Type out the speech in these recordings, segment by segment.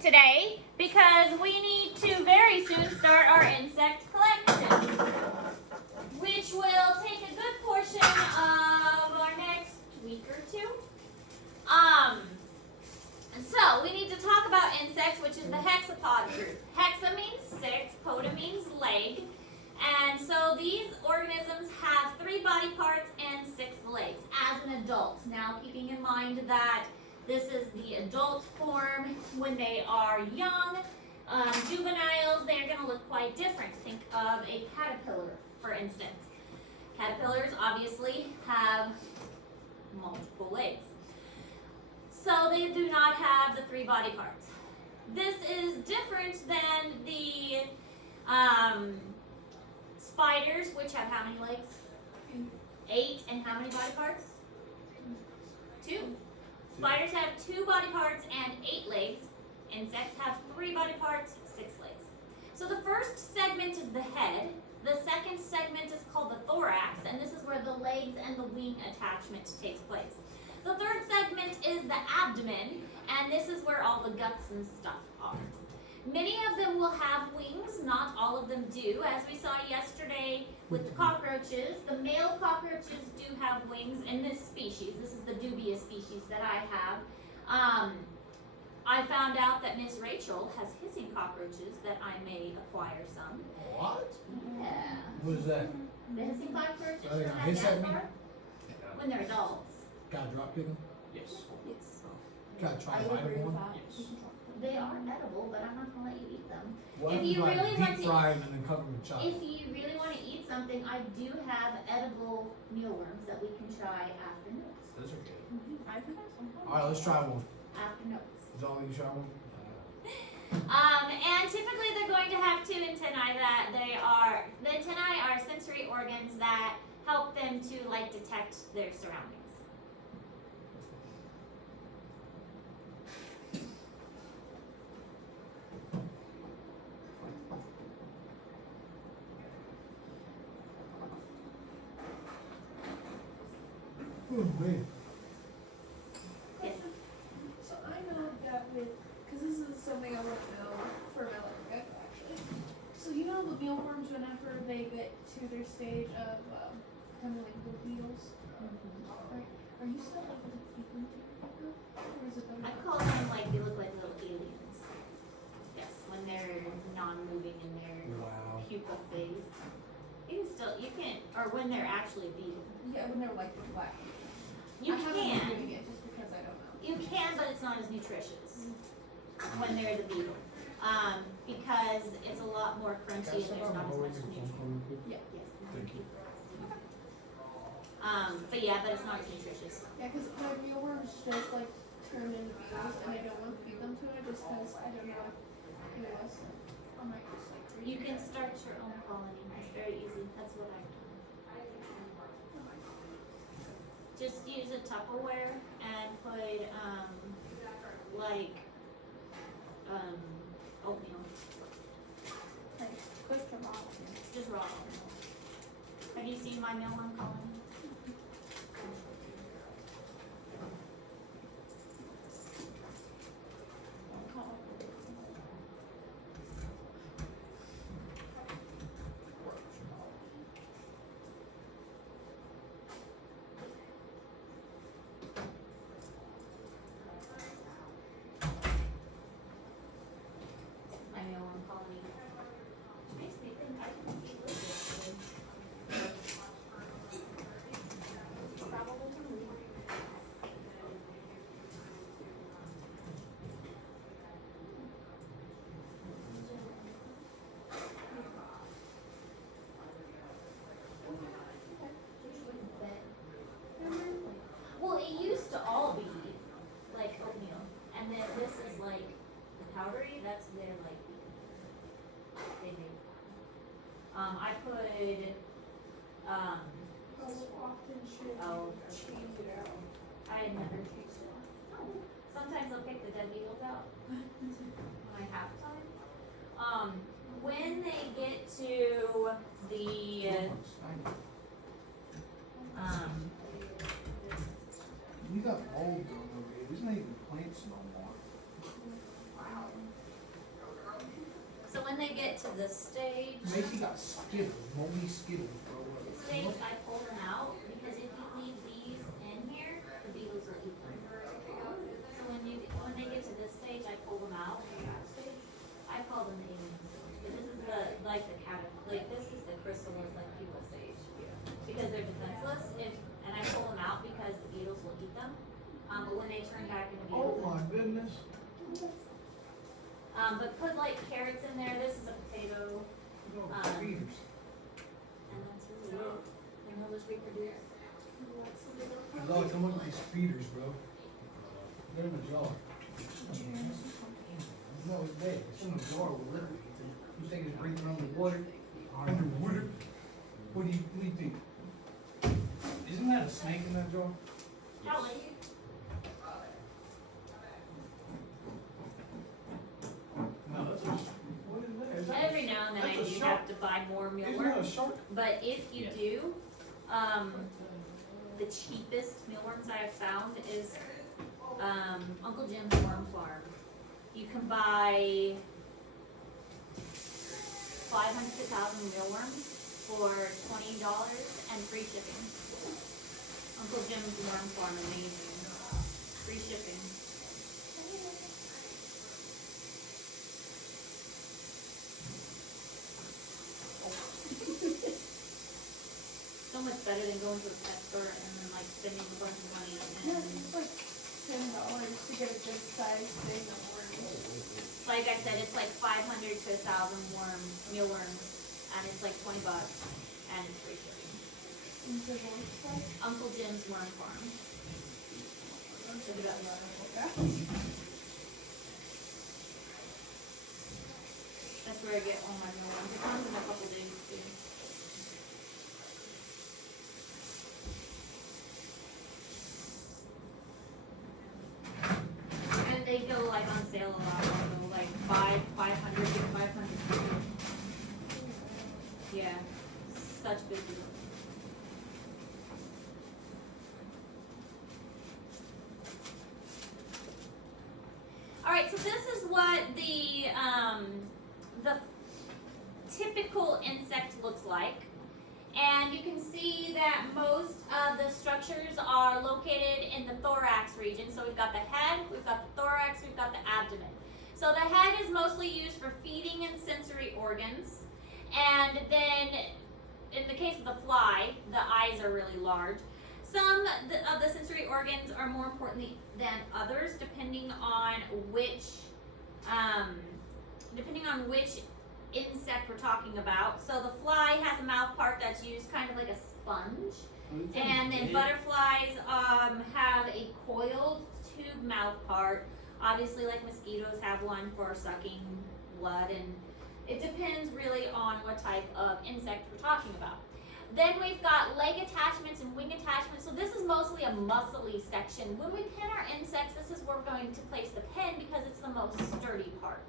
today because we need to very soon start our insect collection, which will take a good portion of our next week or two. So we need to talk about insects, which is the hexapod group. Hexa means 6, poda means leg, and so these organisms have 3 body parts and 6 legs as an adult. Now, keeping in mind that this is the adult form when they are young, juveniles, they're going to look quite different. Think of a caterpillar, for instance. Caterpillars obviously have multiple legs. So they do not have the 3 body parts. This is different than the spiders, which have how many legs? 8, and how many body parts? 2. Spiders have 2 body parts and 8 legs. Insects have 3 body parts, 6 legs. So the first segment is the head. The second segment is called the thorax, and this is where the legs and the wing attachment takes place. The third segment is the abdomen, and this is where all the guts and stuff are. Many of them will have wings, not all of them do. As we saw yesterday with the cockroaches, the male cockroaches do have wings in this species. This is the dubious species that I have. I found out that Miss Rachel has hissing cockroaches that I may acquire some. What? Yeah. What is that? The hissing cockroaches Are they from gonna hiss at me? when they're adults. Gotta drop kick them? Yes. Yes. Gotta try I to bite agree with them one? that. Yes. They are edible, but I'm not gonna let you eat them. What If if you I really want deep to- fry them and then cover them with chocolate? If you really want to eat something, I do have edible mealworms that we can try after notes. Those are good. I think that's something. Alright, let's try one. After notes. Is that all you try one? And typically they're going to have 2 antennae that the antennae are sensory organs that help them to like detect their surroundings. Ooh, man. Yes. So I know that because this is something I want to know for my life actually. So you know the mealworms, whenever they get to their stage of kind of like the wheels, right? Are you still able to keep them together, or is it better? I call them like they look like little aliens. Yes, when they're non-moving in their Wow. pupa phase. You can, or when they're actually beetle. Yeah, when they're like black. You I haven't been can. doing it just because I don't know. You can, but it's not as nutritious when they're the beetle. Because it's a lot more crunchy and there's not as much nutrition. Yeah. Yes. Thank you. But yeah, but it's not as nutritious. Yeah, because my mealworms just like turned into beetles, and I don't want to feed them to it just because I don't know who it was. I might just like. You can start your own colony. It's very easy. That's what I've done. Just use a Tupperware and put oatmeal. Like, quick to bottle. Just raw oatmeal. Have you seen my mealworm colony? My mealworm colony. Makes me think I can eat lizards. Well, it used to all be like oatmeal, and then this is like the powdery. That's their like they make. I put Often should Oh. change it out. I had never changed it. Sometimes I'll pick the dead beetles out when I have time. When they get to the You got mold going over here. These ain't even plants no more. So when they get to this stage, Macy got Skittles, moldy Skittles, bro. stage, I pull them out because if you leave these in here, the beetles will eat them. So when they get to this stage, I pull them out. I call them the alien stage. But this is this is the chrysalis like people stage. Because they're defenseless. And I pull them out because the beetles will eat them. But when they turn back into Oh beetles, my goodness. but put like carrots in there. This is a potato. No, And feeders. that's really it. And they'll just reproduce. Lord, come up with these feeders, bro. They're in the jar. No, it's dead. It's in the jar with liquid. You think it's breathing under water? Underwater? What do you think? Isn't that a snake in that jar? Probably. No, that's a what is that? Is that Every now and then I that's a do shark. have to buy more Isn't that a mealworms. shark? But if you Yes. do, the cheapest mealworms I have found is Uncle Jim's Worm Farm. You can buy 500 to 1,000 mealworms for $20 and free shipping. Uncle Jim's Worm Farm, amazing. Free shipping. So much better than going to a pet store and then like spending a bunch of money Yeah, and it's like $10 to get a good size thing of worms. like I said, it's like 500 to 1,000 mealworms, and it's like $20, and it's free shipping. Into worm stuff. Uncle Jim's Worm Farm. Look it up. That's where I get all my mealworms. It comes in a couple days too. And they go like on sale a lot. So like 500 to 500. Yeah, such good deals. All right, so this is what the typical insect looks like. And you can see that most of the structures are located in the thorax region. So we've got the head, we've got the thorax, we've got the abdomen. So the head is mostly used for feeding and sensory organs. And then in the case of the fly, the eyes are really large. Some of the sensory organs are more important than others, depending on which insect we're talking about. So the fly has a mouth part that's used kind of like a sponge, and then butterflies have a coiled tube mouth part. Obviously, like mosquitoes have one for sucking blood, and it depends really on what type of insect we're talking about. Then we've got leg attachments and wing attachments. So this is mostly a muscly section. When we pin our insects, this is where we're going to place the pin because it's the most sturdy part.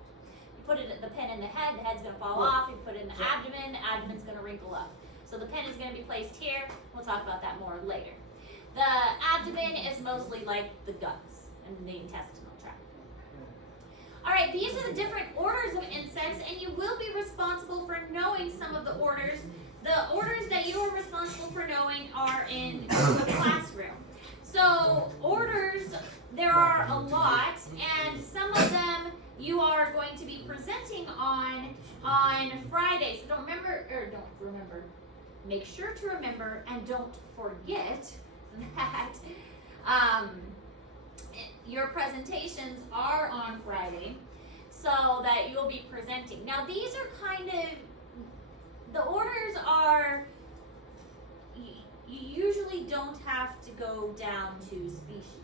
You put the pin in the head's gonna fall off. You put it in the abdomen's gonna wrinkle up. So the pin is gonna be placed here. We'll talk about that more later. The abdomen is mostly like the guts and the intestinal tract. All right, these are the different orders of insects, and you will be responsible for knowing some of the orders. The orders that you are responsible for knowing are in the classroom. So orders, there are a lot, and some of them you are going to be presenting on Friday. So make sure to remember and don't forget that your presentations are on Friday so that you'll be presenting. Now these are kind of, the orders are, you usually don't have to go down to species.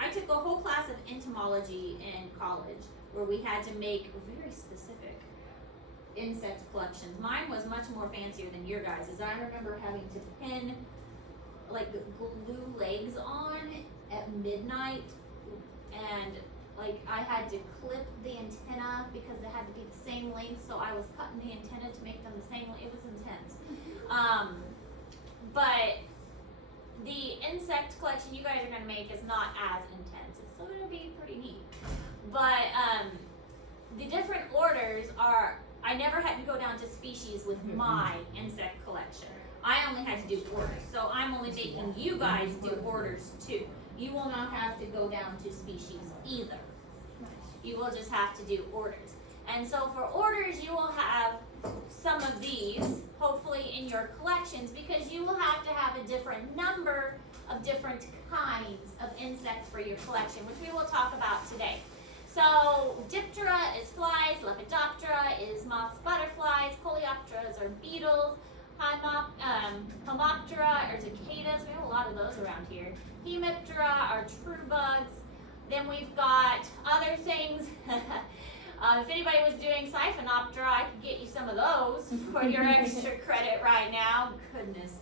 I took a whole class of entomology in college where we had to make very specific insect collections. Mine was much more fancier than your guys'. I remember having to pin like glue legs on at midnight, and like I had to clip the antenna because they had to be the same length, so I was cutting the antenna to make them the same length. It was intense. But the insect collection you guys are going to make is not as intense. It's still going to be pretty neat. But the different orders are, I never had to go down to species with my insect collection. I only had to do orders. So I'm only making you guys do orders too. You will not have to go down to species either. You will just have to do orders. And so for orders, you will have some of these, hopefully in your collections, because you will have to have a different number of different kinds of insects for your collection, which we will talk about today. So Diptera is flies, Lepidoptera is moths, butterflies, Coleopteras are beetles, Homoptera are cicadas, we have a lot of those around here. Hemiptera are true bugs. Then we've got other things. If anybody was doing Siphonoptera, I could get you some of those for your extra credit right now. Goodness.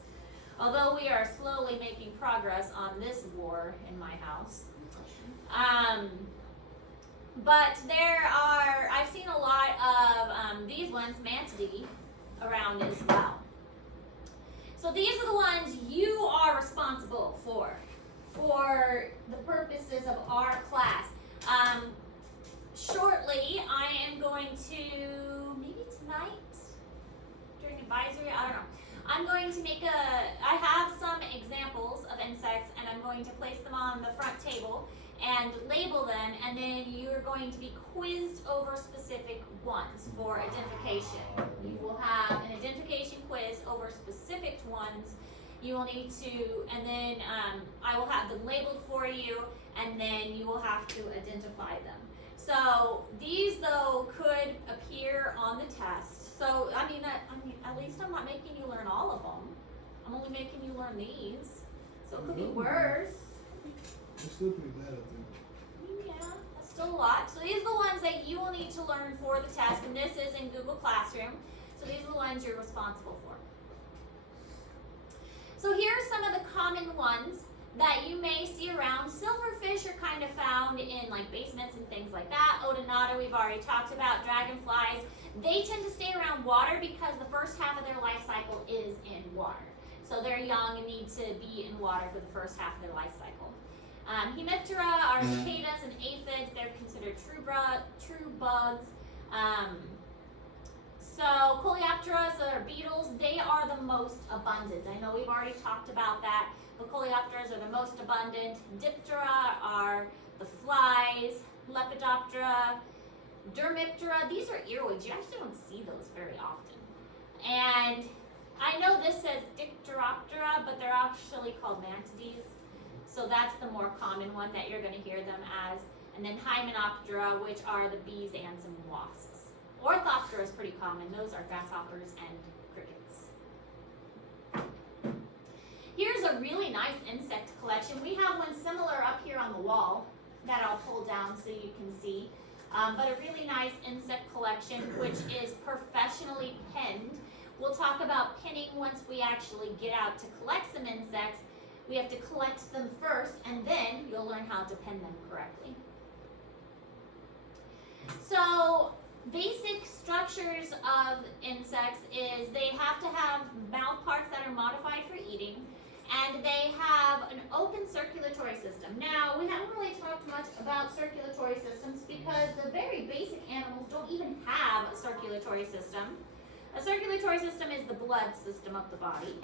Although we are slowly making progress on this war in my house. But there are, I've seen a lot of these ones, Mantidae, around as well. So these are the ones you are responsible for the purposes of our class. Shortly, I am going to, maybe tonight, during advisory, I don't know. I'm going to I have some examples of insects, and I'm going to place them on the front table and label them, and then you're going to be quizzed over specific ones for identification. You will have an identification quiz over specific ones. You will need to, and then I will have them labeled for you, and then you will have to identify them. So these, though, could appear on the test. So I mean, at least I'm not making you learn all of them. I'm only making you learn these. So it could be worse. It's still pretty bad, I think. Yeah, that's still a lot. So these are the ones that you will need to learn for the test, and this is in Google Classroom. So these are the ones you're responsible for. So here are some of the common ones that you may see around. Silverfish are kind of found in like basements and things like that. Odonata we've already talked about. Dragonflies, they tend to stay around water because the first half of their life cycle is in water. So they're young and need to be in water for the first half of their life cycle. Hemiptera are cicadas and aphids. They're considered true bugs. So Coleopteras are beetles. They are the most abundant. I know we've already talked about that, but Coleopteras are the most abundant. Diptera are the flies. Lepidoptera, Dermiptera. These are earwigs. You actually don't see those very often. And I know this says Dicteroptera, but they're actually called Mantidae. So that's the more common one that you're going to hear them as. And then Hymenoptera, which are the bees, ants, and wasps. Orthoptera is pretty common. Those are grasshoppers and crickets. Here's a really nice insect collection. We have one similar up here on the wall that I'll pull down so you can see. But a really nice insect collection, which is professionally penned. We'll talk about pinning once we actually get out to collect some insects. We have to collect them first, and then you'll learn how to pin them correctly. So, basic structures of insects is they have to have mouth parts that are modified for eating, and they have an open circulatory system. Now, we haven't really talked much about circulatory systems because the very basic animals don't even have a circulatory system. A circulatory system is the blood system of the body,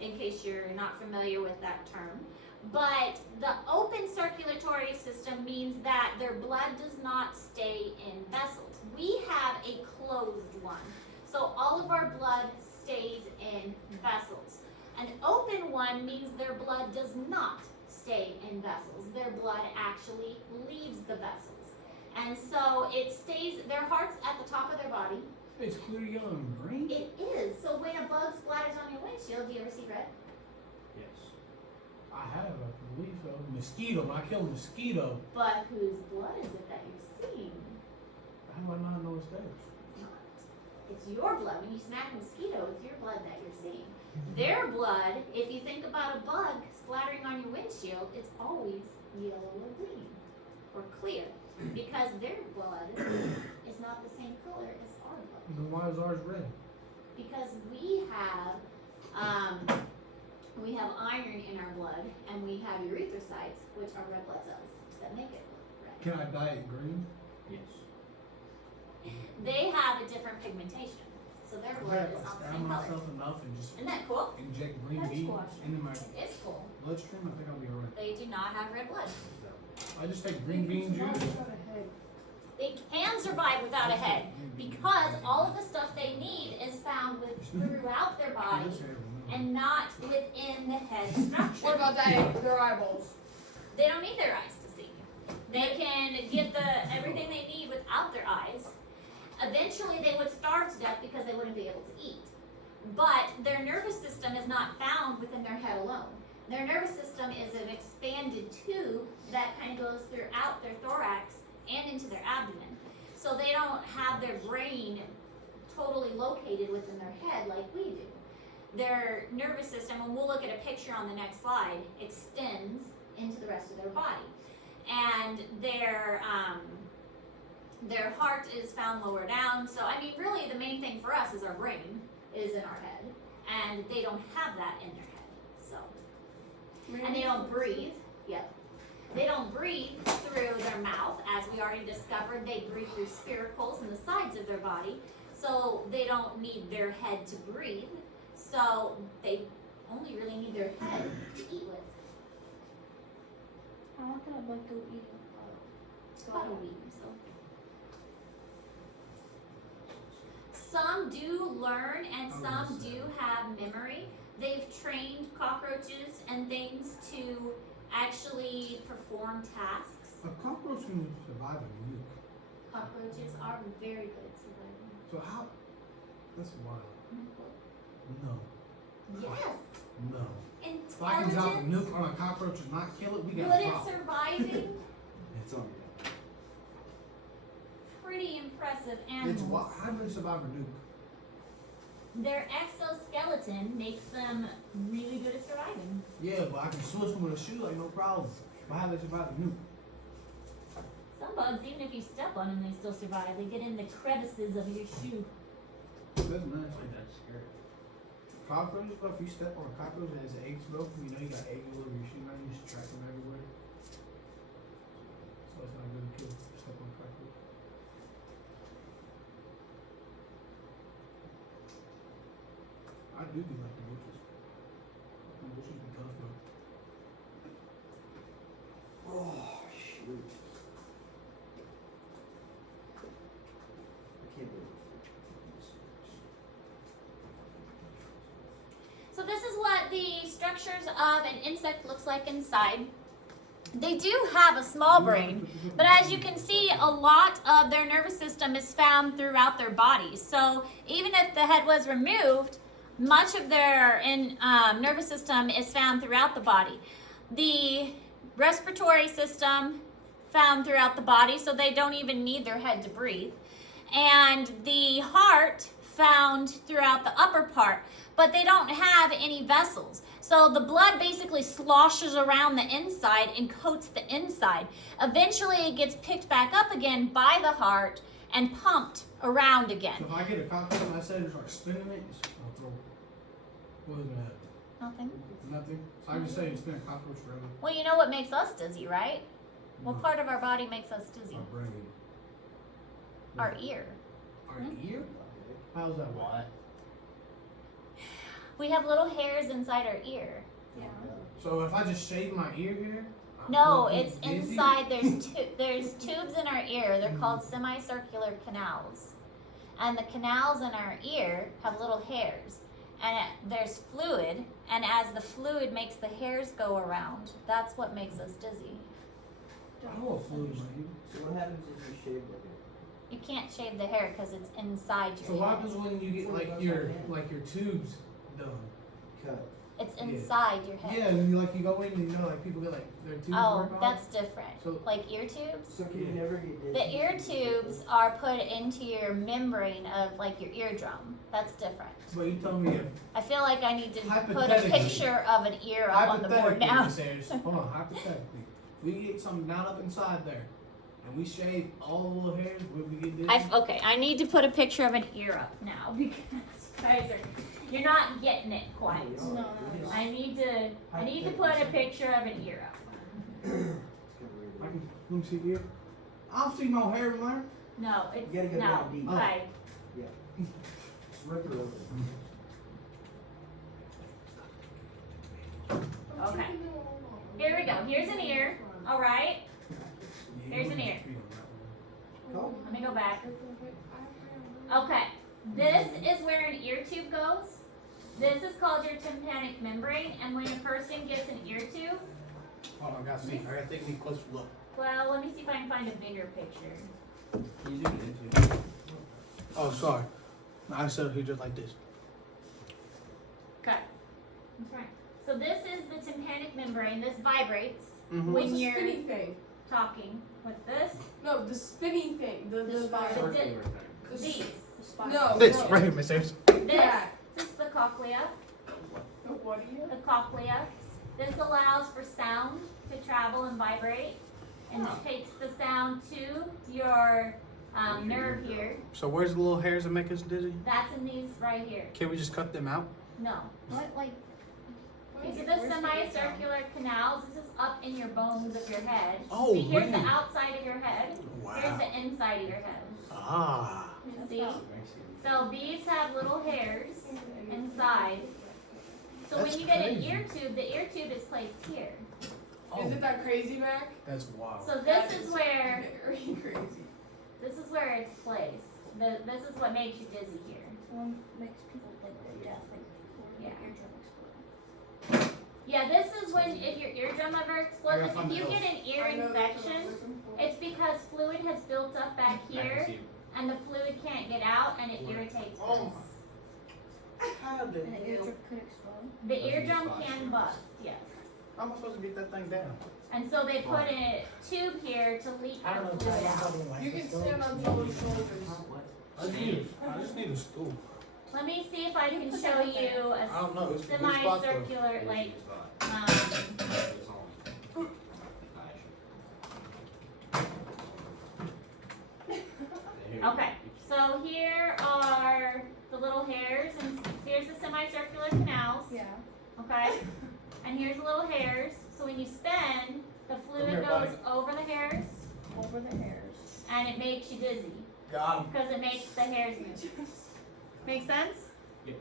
in case you're not familiar with that term. But the open circulatory system means that their blood does not stay in vessels. We have a closed one. So all of our blood stays in vessels. An open one means their blood does not stay in vessels. Their blood actually leaves the vessels. And so it stays, their heart's at the top of their body. It's clear yellow and green? It is. So when a bug splatters on your windshield, do you ever see red? Yes. I have, I believe so. Mosquito, when I kill a mosquito. But whose blood is it that you're seeing? How do I not know it's theirs? It's not. It's your blood. When you smack a mosquito, it's your blood that you're seeing. Their blood, if you think about a bug splattering on your windshield, it's always yellow or green or clear because their blood is not the same color as our blood. Then why is ours red? Because we have iron in our blood, and we have erythrocytes, which are red blood cells that make it red. Can I dye it green? Yes. They have a different pigmentation, so their blood is not the Stab same color. myself enough and just Isn't that cool? inject green That's beads cool. into my It's cool. bloodstream. I think I'll be alright. They do not have red blood. I just take green bean juice. They can survive without a head because all of the stuff they need is found throughout their body and not within the head structure. What about that? Their eyeballs. They don't need their eyes to see. They can get everything they need without their eyes. Eventually they would starve to death because they wouldn't be able to eat. But their nervous system is not found within their head alone. Their nervous system is an expanded tube that kind of goes throughout their thorax and into their abdomen. So they don't have their brain totally located within their head like we do. Their nervous system, and we'll look at a picture on the next slide, extends into the rest of their body. And their heart is found lower down. So, I mean, really the main thing for us is our brain is in our head. And they don't have that in their head. So, and they don't breathe. Yep. They don't breathe through their mouth. As we already discovered, they breathe through spiracles in the sides of their body. So they don't need their head to breathe. So they only really need their head to eat with. I want that like go eat It's about a week or so. Some do learn and some do have memory. They've trained cockroaches and things to actually perform tasks. A cockroach can survive a nuke. Cockroaches are very good at surviving. So how? That's wild. No. Yes. No. If I can drop a Intelligence. nuke on a cockroach and not kill it, we got Good a at problem. surviving. It's on. Pretty impressive It's animals. wild. How do they survive a nuke? Their exoskeleton makes them really good at surviving. Yeah, but I can switch them with a shoe like no problem. But how do they survive a nuke? Some bugs, even if you step on them, they still survive. They get in the crevices of your shoe. That's nasty. That's scary. Cockroaches, but if you step on a cockroach and has eggs broken, you know you got eggs all over your shoe, now you just track them everywhere. So it's not good to kill. Step on a cockroach. I do be like the bushes. The bushes be tough though. Oh, shoot. I can't believe this. So this is what the structures of an insect looks like inside. They do have a small brain, but as you can see, a lot of their nervous system is found throughout their body. So even if the head was removed, much of their nervous system is found throughout the body. The respiratory system found throughout the body, so they don't even need their head to breathe. And the heart found throughout the upper part, but they don't have any vessels. So the blood basically sloshes around the inside and coats the inside. Eventually it gets picked back up again by the heart and pumped around again. So if I get a cockroach and I say and start spinning it, I'll throw. What is that? Nothing. Nothing. So I just say and spin a cockroach forever. Well, you know what makes us dizzy, right? What No. part of our body makes us dizzy? Our brain. Our ear. Our ear? How's that? What? We have little hairs inside our ear. Yeah. So if I just shave my ear here? No, I'll be it's dizzy? inside. There's tubes in our ear. They're called semicircular canals. And the canals in our ear have little hairs. And there's fluid. And as the fluid makes the hairs go around, that's what makes us dizzy. I know what fluid my ear. So what happens if you shave like it? You can't shave the hair because it's inside So your what head. happens when you get like your tubes done? Cut. It's Yeah. inside your head. Yeah, and you go in and you know like people get like their tubes Oh, work off. that's different. So- Like ear tubes? So can you never get dizzy? The ear tubes are put into your membrane of like your eardrum. That's different. But you tell me if I feel like I need to put a Hypothetically- picture of an ear up on the board now. Hold on, hypothetically. We get something down up inside there and we shave all the little hairs, would we get dizzy? Okay, I need to put a picture of an ear up now because guys you're not getting it quite. No. I need to put a picture of an ear up. It's kinda weird. I can, let me see here. I don't see no hair in there. No, it's You gotta go no. down deep. Okay. Just rip it open. Okay. Here we go. Here's an ear. All right. Here's an ear. Go. Let me go back. Okay. This is where an ear tube goes. This is called your tympanic membrane, and when a person gets an ear tube, Hold on, I gotta see. I gotta take me close look. well, let me see if I can find a bigger picture. Oh, sorry. I said he just like this. Okay. That's right. So this is the tympanic membrane. This vibrates Mm-hmm. when What's the you're spinny thing? talking. What's this? No, the spinny thing. The spiral. the These. No. This, no. right here, Miss Harris. This is the cochlea. What are you? The cochlea. This allows for sound to travel and vibrate, and it takes the sound to your nerve here. So where's the little hairs that make us dizzy? That's in these right here. Can we just cut them out? No. What? Like, these are the semicircular canals. This is up in your bones of your head. Oh, See, here's the man. outside of your head. Here's Wow. the inside of your head. Ah. See? So these have little hairs inside. So That's when you get an crazy. ear tube, the ear tube is placed here. Oh, Is it that crazy, Mac? that's wild. So this is where Very crazy. it's placed. This is what makes you dizzy here. One makes people think they're deaf, like Yeah. eardrum explode. Yeah, this is when if your eardrum ever explodes. I gotta find If you the get an ear I know that's what I'm infection, looking for. it's because fluid has built up back here, and the fluid can't get out, and it irritates Oh this. How the And the hell? eardrum could explode. The eardrum can bust, yes. How am I supposed to get that thing down? And so they put a tube here to leak the fluid out. You can stand on Joel's shoulders. I just need a stool. Let me see if I can show you I a don't know. It's a good spot though. semicircular, like, okay. So here are the little hairs, and here's the semicircular canals, Yeah. okay? And here's the little hairs. So when you spin, the fluid here, buddy. goes over the hairs, Over the hairs. and it makes you dizzy Got him. because it makes the hairs move. Make sense? Yep.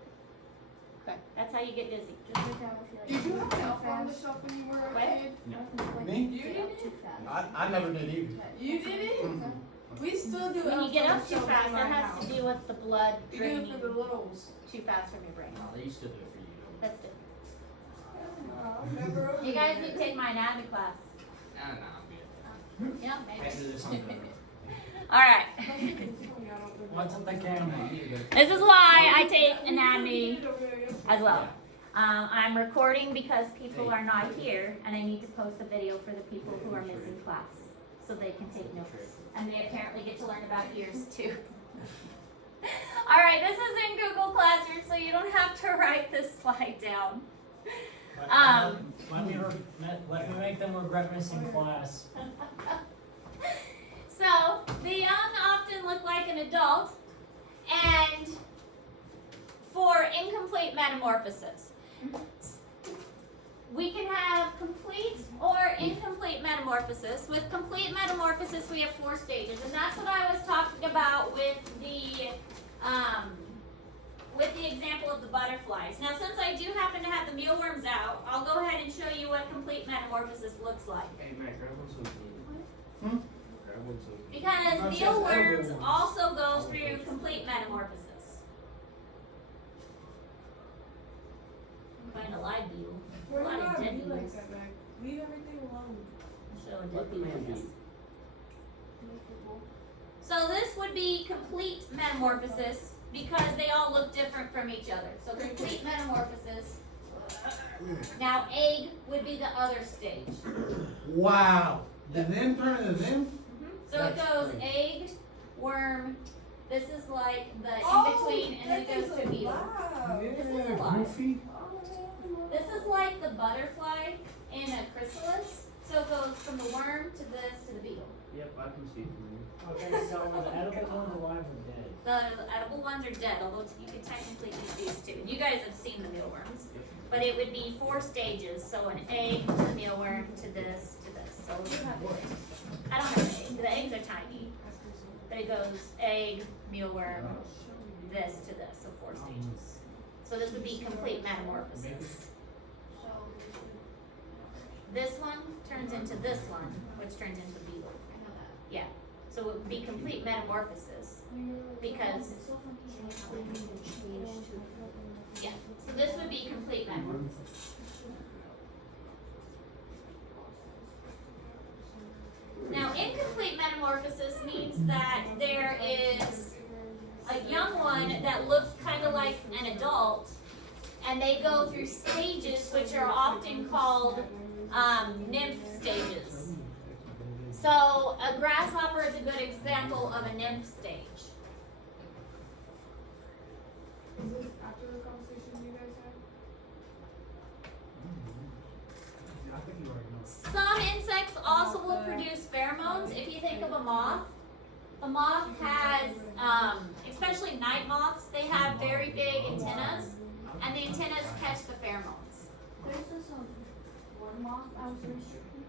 Okay, that's how you get dizzy. Just like that if Did you have too Alpha on the fast. shelf when you were a What? kid? Me? You did Too it? fast. I never did either. You did it? Mhm. We still do When you get Alpha on up the too shelf fast, in that my has house. to do with the blood We do it draining for the littles. too fast from your brain. No, they used to do it for you. That's it. Never You guys need to take my anatomy class. Nah, I'm good. Yeah, maybe. After this, I'm done. Alright. What's in the camera? This is why I take anatomy as well. I'm recording because people are not here, and I need to post a video for the people who are missing class, so they can take notes. And they apparently get to learn about ears too. Alright, this is in Google Classroom, so you don't have to write this slide down. Let me make them regret missing class. So, the young often look like an adult, and for incomplete metamorphosis, we can have complete or incomplete metamorphosis. With complete metamorphosis, we have 4 stages, and that's what I was talking about with the example of the butterflies. Now, since I do happen to have the mealworms out, I'll go ahead and show you what complete metamorphosis looks like. Hey, Matt, grab one so we Hmm? Grab one so we Because No, it says mealworms edible ones. also go through complete metamorphosis. Find a live beetle. A lot of dead beetles. Leave everything alone. Show a Let dead the man beetle. be. So this would be complete metamorphosis because they all look different from each other. So complete metamorphosis. Now egg would be the other stage. Wow. Did them turn into them? So it That's goes crazy. egg, worm. This is like the Oh, in between, and then it goes to beetle. This is Yeah, alive. goofy. This is like the butterfly in a chrysalis. So it goes from the worm to this to the beetle. Yep, I can see from here. Okay, so are the edible ones alive or dead? The edible ones are dead, although you could technically eat these too. You guys have seen the mealworms. But it would be 4 stages. So an egg to the mealworm to this to this. So you have I don't have an egg. The eggs are tiny. But it goes egg, mealworm, this to this, so 4 stages. So this would be complete metamorphosis. This one turns into this one, which turns into beetle. Yeah. So it would be complete metamorphosis because yeah. So this would be complete metamorphosis. Now, incomplete metamorphosis means that there is a young one that looks kind of like an adult, and they go through stages which are often called nymph stages. So a grasshopper is a good example of a nymph stage. Is this after the conversation you guys had? I think you already know. Some insects also will produce pheromones. If you think of a moth has, especially night moths, they have very big antennas, and the antennas catch the pheromones. There's this wood moth I was researching,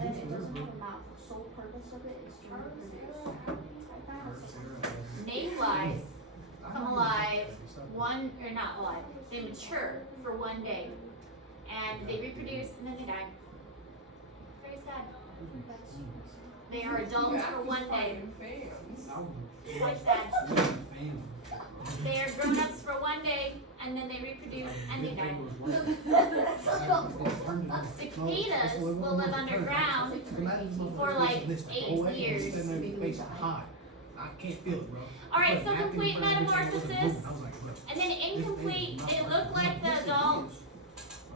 and it doesn't have a mouth. The sole purpose of it is to reproduce. Mayflies come alive not alive. They mature for 1 day, and they reproduce, and then they die. Very sad. They are adults for 1 day. Quite sad. They are grown-ups for 1 day, and then they reproduce, and they die. Cicadas will live underground for like 8 years. I can't feel it, bro. Alright, so complete metamorphosis, and then incomplete, they look like the adult,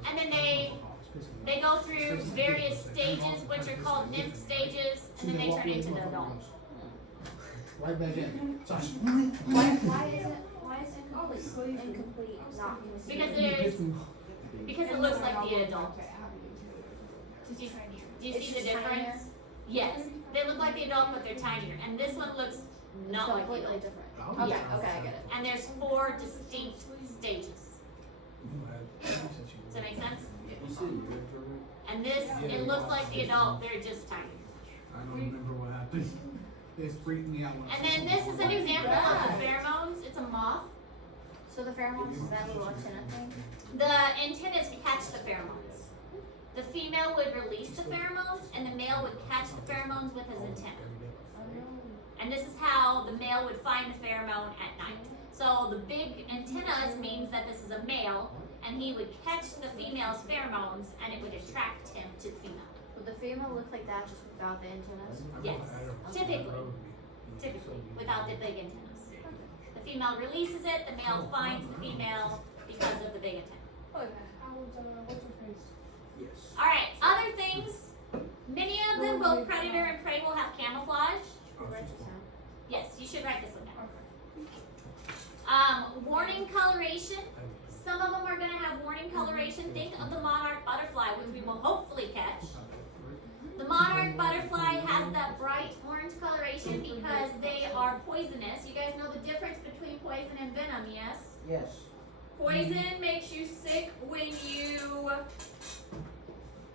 and then they go through various stages, which are called nymph stages, and then they turn into the adult. Right back in. Why is incomplete not Because it looks like the adult. Do you see the difference? Yes, they look like the adult, but they're tinier, and this one looks not like the completely adult. different? Oh, Okay, yeah. okay, I get it. And there's 4 distinct stages. Does that make sense? You see the urine from it? And this, it looks like the adult, they're just tiny. I don't remember what happened. It's freaked me out when I And then this is an example of the pheromones. It's a moth. So the pheromones is that little antenna thing? The antennas catch the pheromones. The female would release the pheromones, and the male would catch the pheromones with his antenna. And this is how the male would find the pheromone at night. So the big antennas means that this is a male, and he would catch the female's pheromones, and it would attract him to the female. Would the female look like that just without the antennas? Yes, typically, without the big antennas. The female releases it, the male finds the female because of the big antenna. What's her face? Yes. Alright, other things. Many of them, both predator and prey, will have camouflage. Yes, you should write this one down. Warning coloration. Some of them are going to have warning coloration. Think of the monarch butterfly, which we will hopefully catch. The monarch butterfly has that bright orange coloration because they are poisonous. You guys know the difference between poison and venom, yes? Yes. Poison makes you sick when you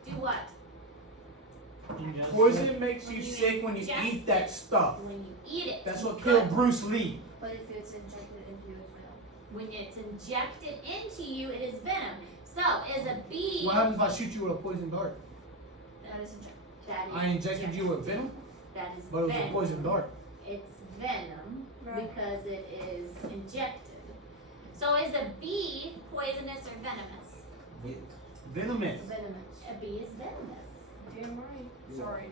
do what? Poison makes you When you sick when you ingest eat that it. stuff. When you eat it. That's what Good. killed Bruce Lee. But if it's injected into you, it's venom. When it's injected into you, it is venom. So, is a bee. What happens if I shoot you with a poison dart? That is injected. That is I injected you with venom, That is but it was a venom. poison dart. It's venom Right. because it is injected. So, is a bee poisonous or venomous? Venomous. Venomous. A bee is venomous. Damn right. Sorry.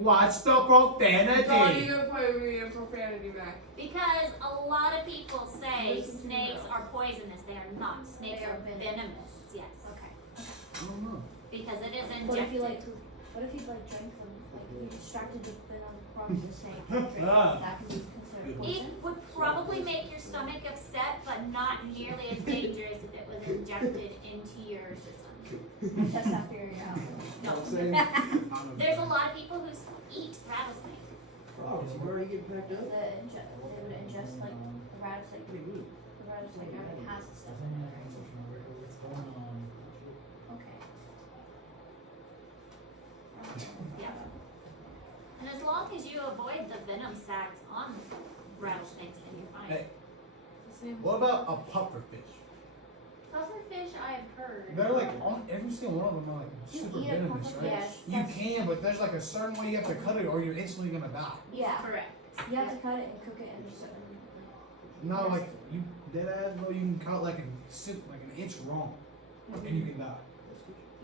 Watch the God, profanity. you gonna play with me in profanity back. Because a lot of people say snakes are poisonous. They are not. Snakes They are are venomous. Yes. Okay. I don't know. Because it is What if you injected. drank them, you extracted the venom from the snake and drank it, that could be considered poison? It would probably make your stomach upset, but not nearly as dangerous if it was injected into your system. Test that theory out. No. There's a lot of people who eat rattlesnake. Oh, so where are you getting packed up? They would ingest like the rattlesnake. The rattlesnake already has the stuff in it, right? What's going on? Okay. Yeah. long as you avoid the venom sacs on rattlesnakes, then you're fine. Hey, The same. what about a pufferfish? Pufferfish, I have heard. They're like on every single one of them are like You super eat a venomous, pufferfish? right? Yes. You can, but there's like a certain way you have to cut it, or you're instantly gonna die. Yeah, Correct. you have to cut it and cook it in a certain. No, like you dead ass, bro. You can cut like an inch wrong, and you can die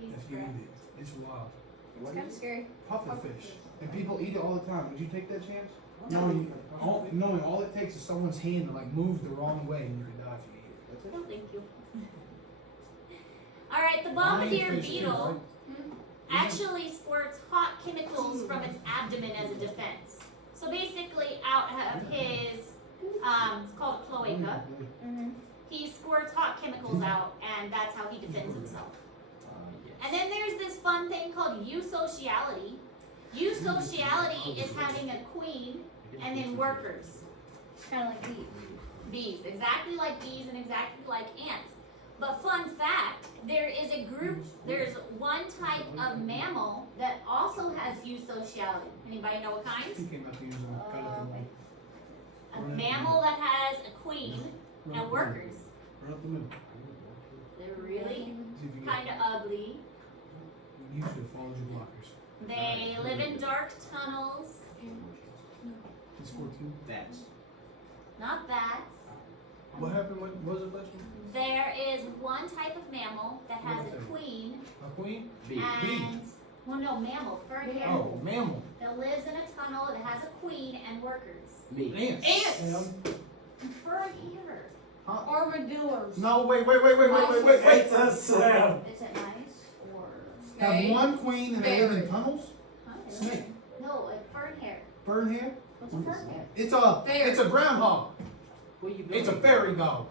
He's if you correct. eat it. It's wild. It's kind of scary. Pufferfish, and people eat it all the time. Would you take that chance? Knowing all it takes is someone's hand to like move the wrong way, and you can die if you eat it. No, thank you. Alright, the bombardier Lionfish too, beetle right? actually squirts hot chemicals from its abdomen as a defense. So basically, out of his, it's called cloaca, Mm-hmm. he squirts hot chemicals out, and that's how he defends himself. And then there's this fun thing called eusociality. Eusociality is having a queen and then workers. Kind of like beef. Bees, exactly like bees and exactly like ants. But fun fact, there's one type of mammal that also has eusociality. Anybody know what kind? You came out to use them. Cut up the middle. A mammal that has a queen and workers. Right up the middle. They're really See if you kind get. of ugly. You should have followed your blockers. They live in dark tunnels, It's 14. That's. not bats. What happened? What was the question? There is one type of mammal that has a queen A queen? B. and, well no, mammal, fern hair, Oh, mammal. that lives in a tunnel that has a queen and workers. Me. Ants. Ants! Fern hair. Armadillos. No, wait. Is it nice or? Have Snake. one queen and they live in Fairy. tunnels? Huh? Snake. No, like fern hair. Fern hair? What's a fern hair? It's Fairy. a groundhog. Where you It's a going? fairy dog.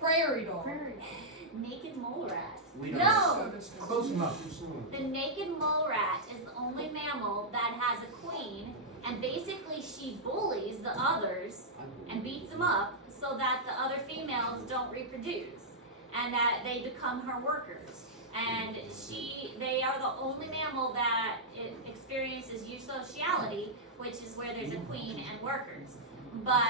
Prairie dog. Prairie. Naked mole rat. We don't- No! Close enough. The naked mole rat is the only mammal that has a queen, and basically she bullies the others and beats them up so that the other females don't reproduce and that they become her workers. And they are the only mammal that experiences eusociality, which is where there's a queen and workers. But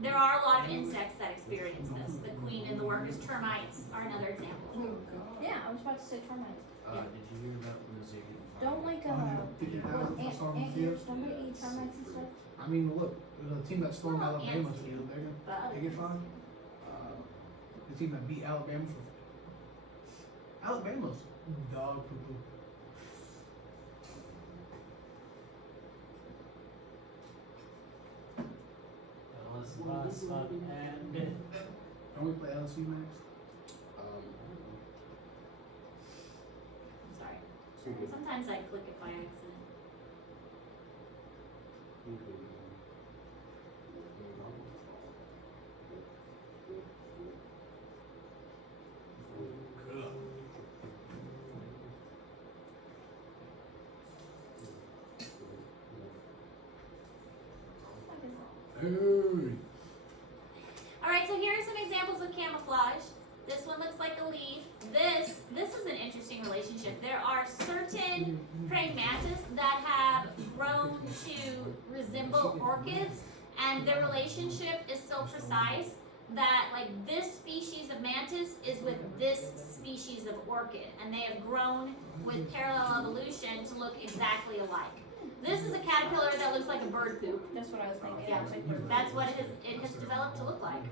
there are a lot of insects that experience this. The queen and the workers. Termites are another example. Oh god. Yeah, I was about to say termites. Did you hear about the Ziggy? Don't like 50,000 for storming ant fields. don't they eat termites and stuff? I mean, look, the team that stormed Well, Alabama's ants field, do, but they get fined. The team that beat Alabama for Alabama's dog poo poo. And Don't we play LSU next? sorry. Sometimes I click it by accident. Hey. Alright, so here are some examples of camouflage. This one looks like a leaf. This is an interesting relationship. There are certain praying mantis that have grown to resemble orchids, and their relationship is so precise that like this species of mantis is with this species of orchid, and they have grown with parallel evolution to look exactly alike. This is a caterpillar that looks like a bird poop. That's what I was thinking. Yeah, that's what it has developed to look like.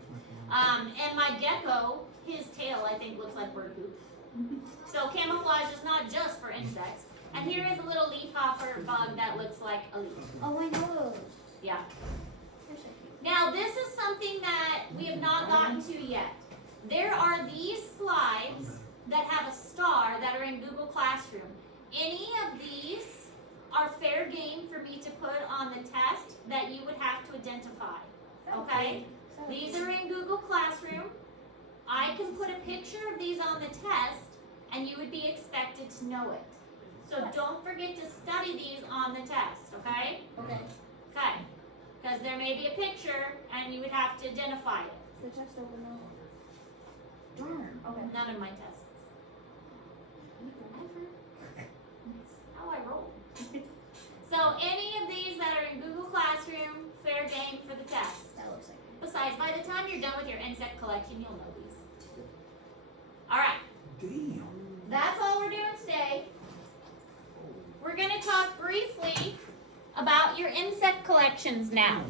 And my gecko, his tail I think looks like bird poop. So camouflage is not just for insects. And here is a little leafhopper bug that looks like a leaf. Oh, I know those. Yeah. They're so cute. Now this is something that we have not gotten to yet. There are these slides that have a star that are in Google Classroom. Any of these are fair game for me to put on the test that you would have to identify. Okay? These are in Google Classroom. I can put a picture of these on the test and you would be expected to know it. So don't forget to study these on the test, okay? Okay. Okay. Because there may be a picture and you would have to identify it. The test open now. Darn. Okay. None of my tests. That's how I roll. So any of time you're done with your insect collection, you'll know these. Alright, Damn. that's all we're doing today. We're gonna talk briefly about your insect collections now.